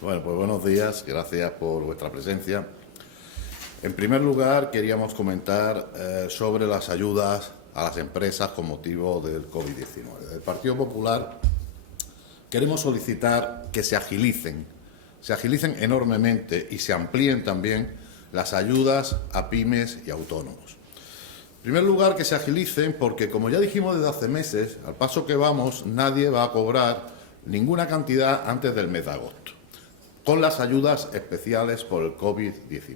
Bueno, pues buenos días, gracias por vuestra presencia. En primer lugar, queríamos comentar sobre las ayudas a las empresas con motivo del COVID-19. Del Partido Popular queremos solicitar que se agilicen enormemente y se amplíen también las ayudas a pymes y autónomos. En primer lugar, que se agilicen porque, como ya dijimos desde hace meses, al paso que vamos, nadie va a cobrar ninguna cantidad antes del mes de agosto, con las ayudas especiales por el COVID-19.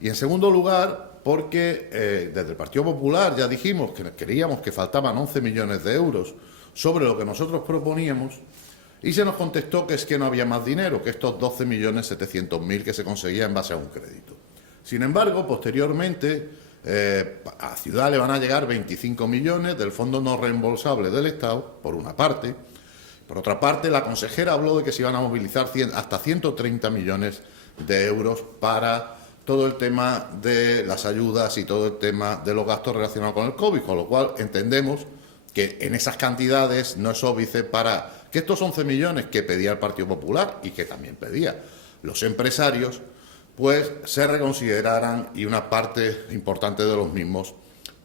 Y en segundo lugar, porque desde el Partido Popular ya dijimos que creíamos que faltaban 11 millones de euros sobre lo que nosotros proponíamos y se nos contestó que es que no había más dinero que estos 12.700.000 que se conseguía en base a un crédito. Sin embargo, posteriormente, a Ciudad le van a llegar 25 millones del Fondo No Reembolsable del Estado, por una parte. Por otra parte, la consejera habló de que se iban a movilizar hasta 130 millones de euros para todo el tema de las ayudas y todo el tema de los gastos relacionados con el COVID, con lo cual entendemos que en esas cantidades no es óbice para que estos 11 millones que pedía el Partido Popular y que también pedía los empresarios, pues se reconsideraran y una parte importante de los mismos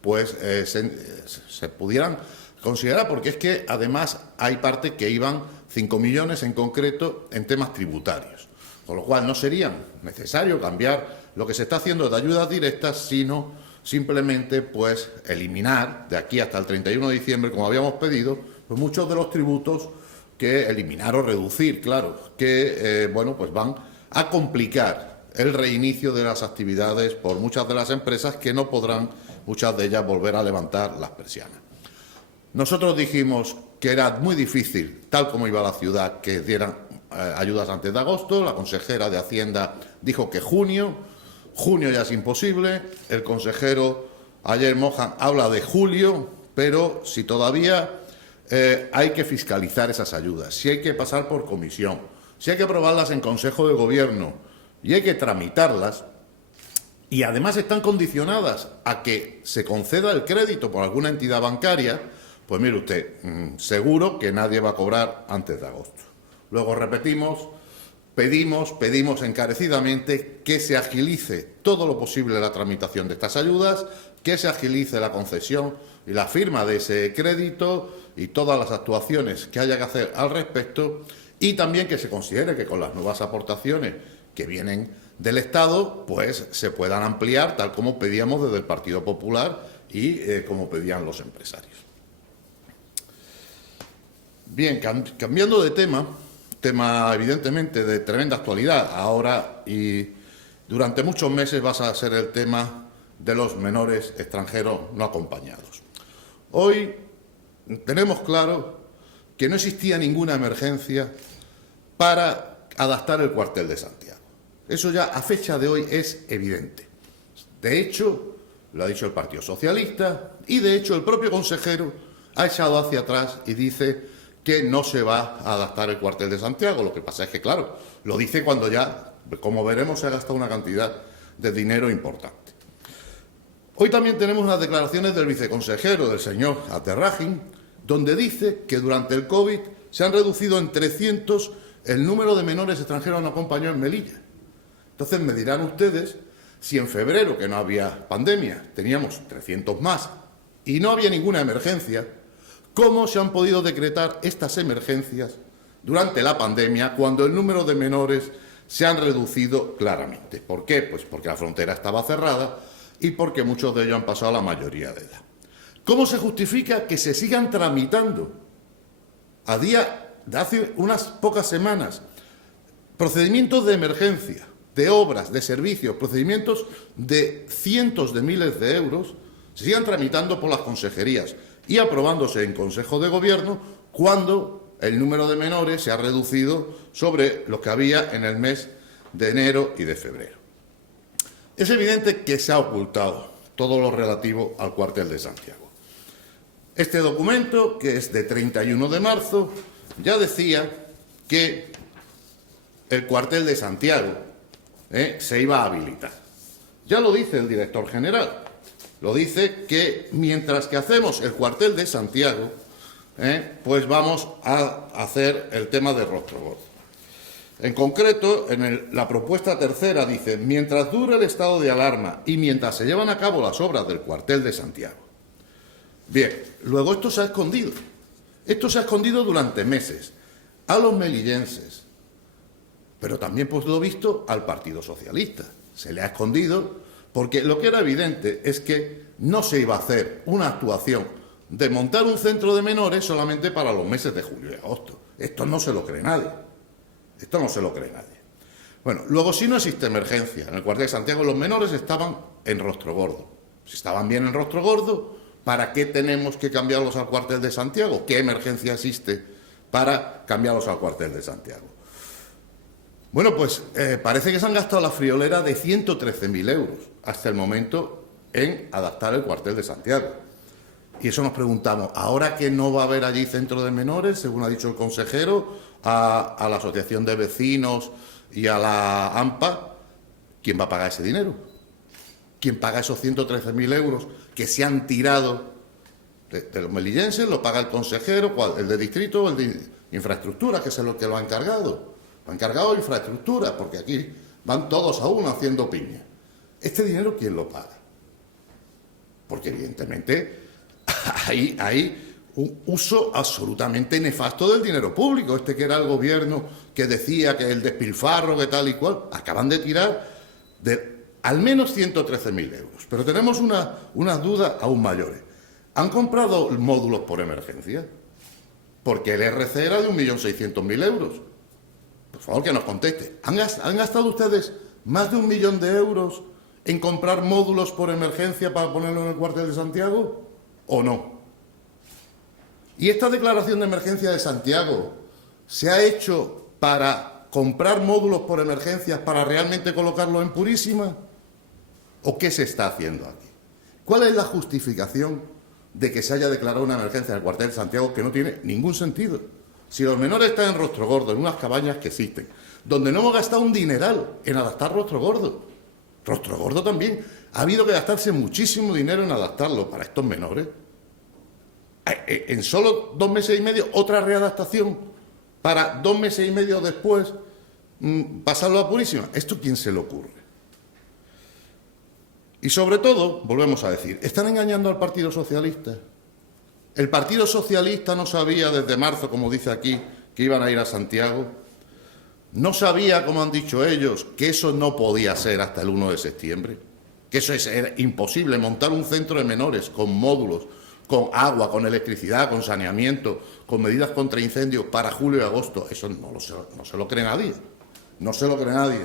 pues se pudieran considerar, porque es que además hay parte que iban 5 millones en concreto en temas tributarios, con lo cual no sería necesario cambiar lo que se está haciendo de ayudas directas, sino simplemente pues eliminar de aquí hasta el 31 de diciembre, como habíamos pedido, pues muchos de los tributos que eliminar o reducir, claro, que bueno, pues van a complicar el reinicio de las actividades por muchas de las empresas que no podrán, muchas de ellas, volver a levantar las persianas. Nosotros dijimos que era muy difícil, tal como iba la ciudad, que dieran ayudas antes de agosto. La consejera de Hacienda dijo que junio ya es imposible. El consejero ayer Mohan habla de julio, pero si todavía hay que fiscalizar esas ayudas, si hay que pasar por comisión, si hay que aprobarlas en Consejo de Gobierno y hay que tramitarlas, y además están condicionadas a que se conceda el crédito por alguna entidad bancaria, pues mire usted, seguro que nadie va a cobrar antes de agosto. Luego repetimos, pedimos encarecidamente que se agilice todo lo posible la tramitación de estas ayudas, que se agilice la concesión y la firma de ese crédito y todas las actuaciones que haya que hacer al respecto, y también que se considere que con las nuevas aportaciones que vienen del Estado, pues se puedan ampliar, tal como pedíamos desde el Partido Popular y como pedían los empresarios. Bien, cambiando de tema evidentemente de tremenda actualidad, ahora y durante muchos meses va a ser el tema de los menores extranjeros no acompañados. Hoy tenemos claro que no existía ninguna emergencia para adaptar el cuartel de Santiago. Eso ya a fecha de hoy es evidente. De hecho, lo ha dicho el Partido Socialista y de hecho el propio consejero ha echado hacia atrás y dice que no se va a adaptar el cuartel de Santiago. Lo que pasa es que, claro, lo dice cuando ya, como veremos, se ha gastado una cantidad de dinero importante. Hoy también tenemos unas declaraciones del viceconsejero, del señor Aterragin, donde dice que durante el COVID se han reducido en 300 el número de menores extranjeros no acompañados en Melilla. Entonces me dirán ustedes, si en febrero, que no había pandemia, teníamos 300 más y no había ninguna emergencia, ¿cómo se han podido decretar estas emergencias durante la pandemia cuando el número de menores se han reducido claramente? ¿Por qué? Pues porque la frontera estaba cerrada y porque muchos de ellos han pasado la mayoría de edad. ¿Cómo se justifica que se sigan tramitando a día de hace unas pocas semanas procedimientos de emergencia, de obras, de servicios, procedimientos de cientos de miles de euros, se sigan tramitando por las consejerías y aprobándose en Consejo de Gobierno cuando el número de menores se ha reducido sobre lo que había en el mes de enero y de febrero? Es evidente que se ha ocultado todo lo relativo al cuartel de Santiago. Este documento, que es de 31 de marzo, ya decía que el cuartel de Santiago se iba a habilitar. Ya lo dice el director general. Lo dice que mientras que hacemos el cuartel de Santiago, pues vamos a hacer el tema de Rostro Gordo. En concreto, la propuesta tercera dice: mientras dure el estado de alarma y mientras se llevan a cabo las obras del cuartel de Santiago. Bien, luego esto se ha escondido. Esto se ha escondido durante meses a los melillenses, pero también, pues lo visto, al Partido Socialista. Se le ha escondido porque lo que era evidente es que no se iba a hacer una actuación de montar un centro de menores solamente para los meses de julio y agosto. Esto no se lo cree nadie. Esto no se lo cree nadie. Bueno, luego sí no existe emergencia. En el cuartel de Santiago los menores estaban en Rostro Gordo. Si estaban bien en Rostro Gordo, ¿para qué tenemos que cambiarlos al cuartel de Santiago? ¿Qué emergencia existe para cambiarlos al cuartel de Santiago? Bueno, pues parece que se han gastado la friolera de 113.000 euros hasta el momento en adaptar el cuartel de Santiago. Y eso nos preguntamos, ahora que no va a haber allí centro de menores, según ha dicho el consejero, a la Asociación de Vecinos y a la AMPA, ¿quién va a pagar ese dinero? ¿Quién paga esos 113.000 euros que se han tirado de los melillenses? ¿Lo paga el consejero? ¿Cuál? ¿El de distrito o el de infraestructura, que es el que lo ha encargado? Lo ha encargado infraestructura, porque aquí van todos a uno haciendo piña. ¿Este dinero quién lo paga? Porque evidentemente hay un uso absolutamente nefasto del dinero público. Este que era el gobierno que decía que el despilfarro, que tal y cual, acaban de tirar de al menos 113.000 euros. Pero tenemos unas dudas aún mayores. ¿Han comprado módulos por emergencia? Porque el RC era de 1.600.000 euros. Por favor, que nos conteste. ¿Han gastado ustedes más de 1 millón de euros en comprar módulos por emergencia para ponerlo en el cuartel de Santiago? ¿O no? ¿Y esta declaración de emergencia de Santiago se ha hecho para comprar módulos por emergencias para realmente colocarlos en Purísima? ¿O qué se está haciendo aquí? ¿Cuál es la justificación de que se haya declarado una emergencia en el cuartel de Santiago, que no tiene ningún sentido? Si los menores están en Rostro Gordo, en unas cabañas que existen, donde no hemos gastado un dineral en adaptar Rostro Gordo. Rostro Gordo también. Ha habido que gastarse muchísimo dinero en adaptarlo para estos menores. En solo 2 meses y medio, otra readaptación para 2 meses y medio después pasarlo a Purísima. ¿Esto quién se le ocurre? Y sobre todo, volvemos a decir, ¿están engañando al Partido Socialista? El Partido Socialista no sabía desde marzo, como dice aquí, que iban a ir a Santiago. No sabía, como han dicho ellos, que eso no podía ser hasta el 1 de septiembre, que eso era imposible, montar un centro de menores con módulos, con agua, con electricidad, con saneamiento, con medidas contra incendios para julio y agosto. Eso no se lo cree nadie. No se lo cree nadie.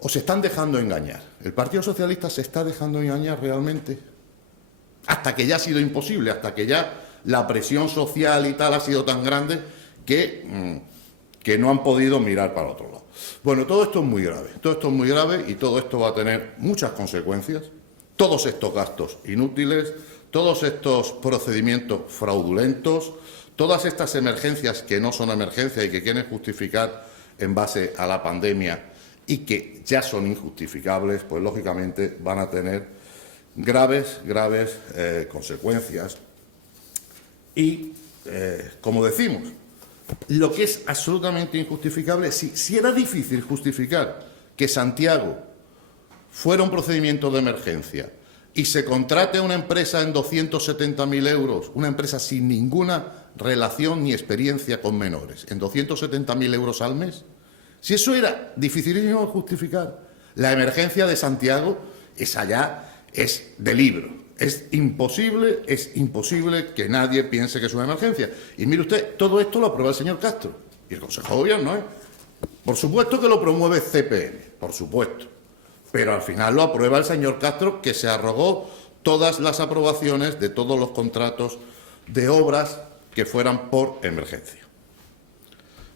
¿O se están dejando engañar? ¿El Partido Socialista se está dejando engañar realmente? Hasta que ya ha sido imposible, hasta que ya la presión social y tal ha sido tan grande que no han podido mirar para otro lado. Bueno, todo esto es muy grave. Todo esto es muy grave y todo esto va a tener muchas consecuencias. Todos estos gastos inútiles, todos estos procedimientos fraudulentos, todas estas emergencias que no son emergencias y que quieren justificar en base a la pandemia y que ya son injustificables, pues lógicamente van a tener graves consecuencias. Y, como decimos, lo que es absolutamente injustificable, si era difícil justificar que Santiago fuera un procedimiento de emergencia y se contrate a una empresa en 270.000 euros, una empresa sin ninguna relación ni experiencia con menores, en 270.000 euros al mes, si eso era dificilísimo de justificar, la emergencia de Santiago, esa ya es de libro. Es imposible que nadie piense que es una emergencia. Y mire usted, todo esto lo aprueba el señor Castro y el Consejo de Gobierno, ¿eh? Por supuesto que lo promueve CPM, por supuesto. Pero al final lo aprueba el señor Castro, que se arrogó todas las aprobaciones de todos los contratos de obras que fueran por emergencia.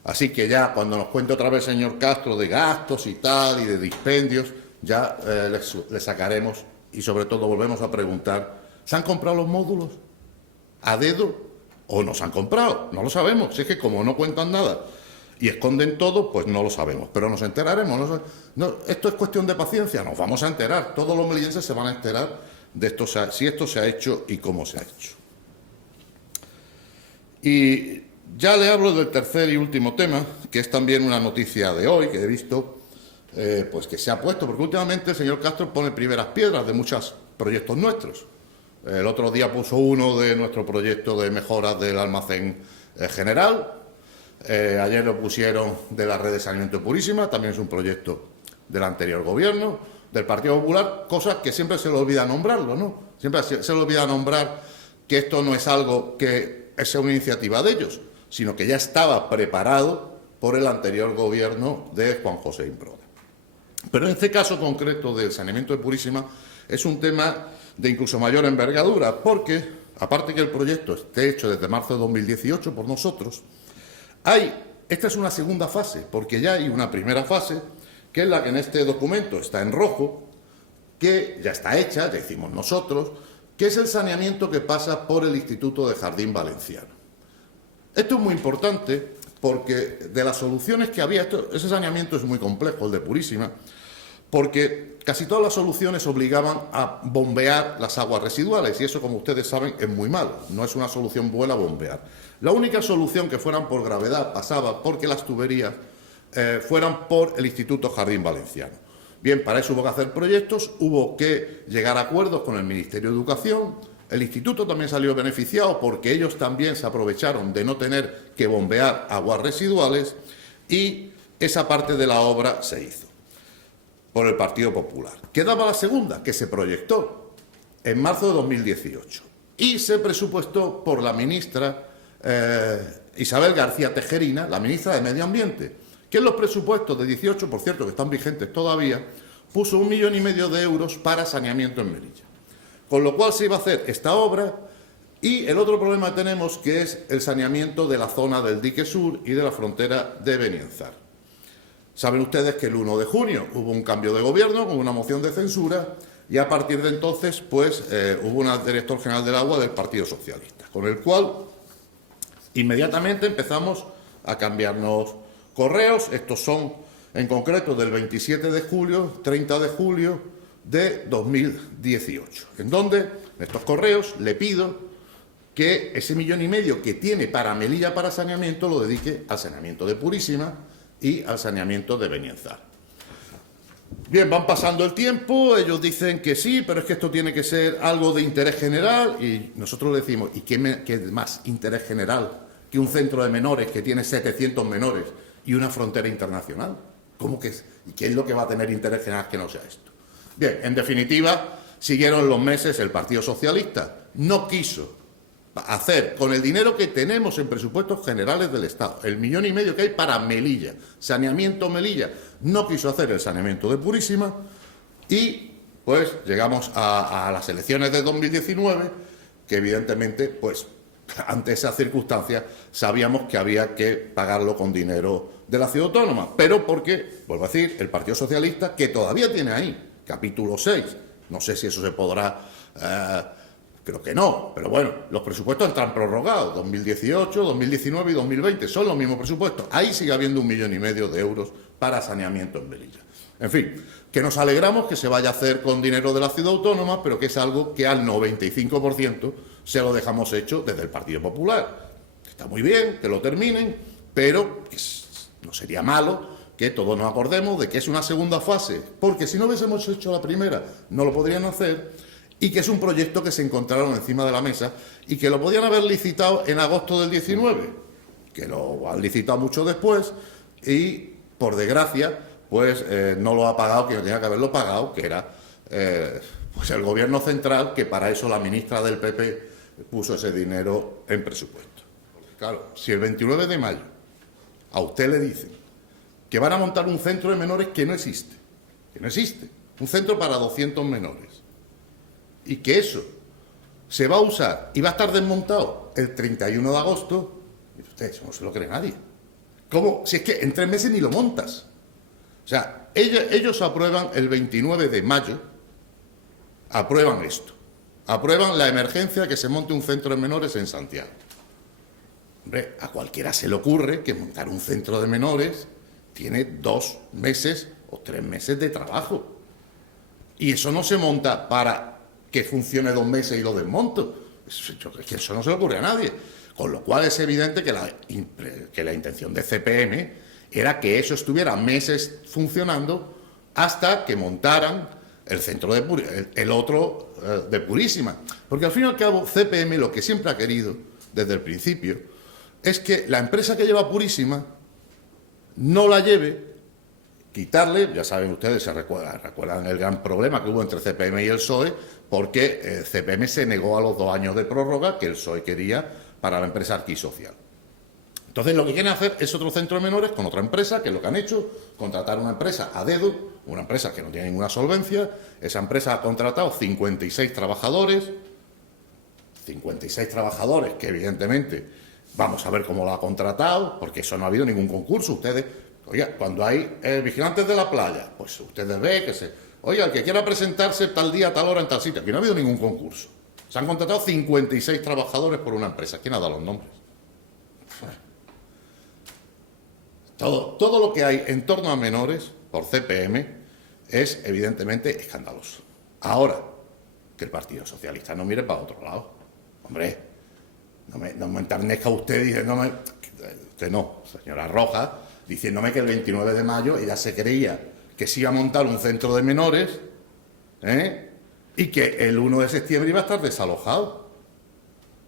Así que ya cuando nos cuente otra vez el señor Castro de gastos y tal, y de dispendios, ya le sacaremos y sobre todo volvemos a preguntar, ¿se han comprado los módulos a dedo o no se han comprado? No lo sabemos, si es que como no cuentan nada y esconden todo, pues no lo sabemos, pero nos enteraremos. Esto es cuestión de paciencia, nos vamos a enterar, todos los melillenses se van a enterar de esto, si esto se ha hecho y cómo se ha hecho. Y Ya le hablo del tercer y último tema, que es también una noticia de hoy, que he visto pues que se ha puesto, porque últimamente el señor Castro pone primeras piedras de muchos proyectos nuestros. El otro día puso uno de nuestro proyecto de mejoras del almacén general. Ayer lo pusieron de la red de saneamiento de Purísima, también es un proyecto del anterior gobierno, del Partido Popular, cosas que siempre se le olvida nombrarlo, ¿no? Siempre se le olvida nombrar que esto no es algo que sea una iniciativa de ellos, sino que ya estaba preparado por el anterior gobierno de Juan José Improda. Pero en este caso concreto del saneamiento de Purísima es un tema de incluso mayor envergadura, porque, aparte que el proyecto esté hecho desde marzo de 2018 por nosotros, esta es una segunda fase, porque ya hay una primera fase, que es la que en este documento está en rojo, que ya está hecha, ya hicimos nosotros, que es el saneamiento que pasa por el Instituto de Jardín Valenciano. Esto es muy importante porque de las soluciones que había, ese saneamiento es muy complejo, el de Purísima, porque casi todas las soluciones obligaban a bombear las aguas residuales y eso, como ustedes saben, es muy malo, no es una solución buena bombear. La única solución que fueran por gravedad pasaba porque las tuberías fueran por el Instituto Jardín Valenciano. Bien, para eso hubo que hacer proyectos, hubo que llegar a acuerdos con el Ministerio de Educación. El instituto también salió beneficiado porque ellos también se aprovecharon de no tener que bombear aguas residuales y esa parte de la obra se hizo por el Partido Popular. Quedaba la segunda, que se proyectó en marzo de 2018 y se presupuestó por la ministra Isabel García Tejerina, la ministra de Medio Ambiente, que en los presupuestos de 18, por cierto, que están vigentes todavía, puso 1,5 millones de euros para saneamiento en Melilla. Con lo cual se iba a hacer esta obra y el otro problema que tenemos, que es el saneamiento de la zona del dique sur y de la frontera de Benienzar. Saben ustedes que el 1 de junio hubo un cambio de gobierno con una moción de censura y a partir de entonces pues hubo un director general del agua del Partido Socialista, con el cual inmediatamente empezamos a cambiarnos correos. Estos son en concreto del 27 de julio, 30 de julio de 2018, en donde en estos correos le pido que ese 1,5 millones que tiene para Melilla para saneamiento lo dedique al saneamiento de Purísima y al saneamiento de Benienzar. Bien, van pasando el tiempo, ellos dicen que sí, pero es que esto tiene que ser algo de interés general y nosotros le decimos, ¿y qué más interés general que un centro de menores que tiene 700 menores y una frontera internacional? ¿Cómo que es? ¿Y qué es lo que va a tener interés general que no sea esto? Bien, en definitiva, siguieron los meses, el Partido Socialista no quiso hacer con el dinero que tenemos en presupuestos generales del Estado, el 1,5 millones que hay para Melilla, saneamiento Melilla, no quiso hacer el saneamiento de Purísima y pues llegamos a las elecciones de 2019, que evidentemente pues ante esas circunstancias sabíamos que había que pagarlo con dinero de la ciudad autónoma, pero porque, vuelvo a decir, el Partido Socialista, que todavía tiene ahí capítulo 6, no sé si eso se podrá, creo que no, pero bueno, los presupuestos están prorrogados, 2018, 2019 y 2020, son los mismos presupuestos, ahí sigue habiendo 1,5 millones de euros para saneamiento en Melilla. En fin, que nos alegramos que se vaya a hacer con dinero de la ciudad autónoma, pero que es algo que al 95% se lo dejamos hecho desde el Partido Popular. Está muy bien que lo terminen, pero no sería malo que todos nos acordemos de que es una segunda fase, porque si no hubiésemos hecho la primera, no lo podrían hacer, y que es un proyecto que se encontraron encima de la mesa y que lo podían haber licitado en agosto del 19, que lo han licitado mucho después y, por desgracia, pues no lo ha pagado quien tenía que haberlo pagado, que era pues el Gobierno central, que para eso la ministra del PP puso ese dinero en presupuesto. Porque, claro, si el 29 de mayo a usted le dicen que van a montar un centro de menores que no existe, un centro para 200 menores, y que eso se va a usar y va a estar desmontado el 31 de agosto, y usted, eso no se lo cree nadie. ¿Cómo? Si es que en 3 meses ni lo montas. O sea, ellos aprueban el 29 de mayo, aprueban esto, aprueban la emergencia de que se monte un centro de menores en Santiago. Hombre, a cualquiera se le ocurre que montar un centro de menores tiene 2 meses o 3 meses de trabajo. Y eso no se monta para que funcione 2 meses y lo desmonto. Es que eso no se le ocurre a nadie. Con lo cual es evidente que la intención de CPM era que eso estuviera meses funcionando hasta que montaran el centro el otro de Purísima. Porque al fin y al cabo CPM lo que siempre ha querido desde el principio es que la empresa que lleva Purísima no la lleve, quitarle, ya saben ustedes, recuerdan el gran problema que hubo entre CPM y el PSOE, porque CPM se negó a los 2 años de prórroga que el PSOE quería para la empresa Arquisocial. Entonces lo que quieren hacer es otro centro de menores con otra empresa, que es lo que han hecho, contratar una empresa a dedo, una empresa que no tiene ninguna solvencia. Esa empresa ha contratado 56 trabajadores que evidentemente vamos a ver cómo lo ha contratado, porque eso no ha habido ningún concurso. Ustedes, oiga, cuando hay vigilantes de la playa, pues ustedes ven que oiga, el que quiera presentarse tal día, tal hora, en tal sitio. Aquí no ha habido ningún concurso. Se han contratado 56 trabajadores por una empresa. ¿Quién ha dado los nombres? Todo lo que hay en torno a menores por CPM es evidentemente escandaloso. Ahora, que el Partido Socialista no mire para otro lado. Hombre, no me enternezca usted diciéndome, usted no, señora Rojas, diciéndome que el 29 de mayo ella se creía que se iba a montar un centro de menores, y que el 1 de septiembre iba a estar desalojado.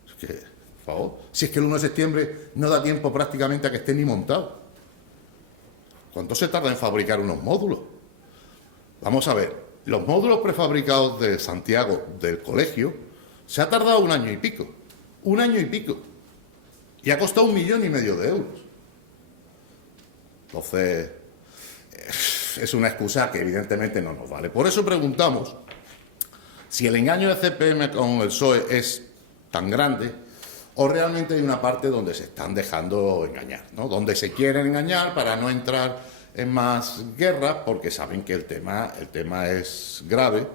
Es que, por favor, si es que el 1 de septiembre no da tiempo prácticamente a que esté ni montado. ¿Cuánto se tarda en fabricar unos módulos? Vamos a ver, los módulos prefabricados de Santiago del colegio se ha tardado 1 año y pico. 1 año y pico. Y ha costado 1,5 millones de euros. Entonces, es una excusa que evidentemente no nos vale. Por eso preguntamos si el engaño de CPM con el PSOE es tan grande o realmente hay una parte donde se están dejando engañar, ¿no? Donde se quieren engañar para no entrar en más guerras, porque saben que el tema es grave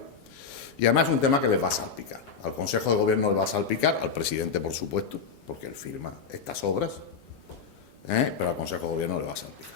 y además es un tema que les va a salpicar. Al Consejo de Gobierno le va a salpicar, al presidente por supuesto, porque él firma estas obras, pero al Consejo de Gobierno le va a salpicar.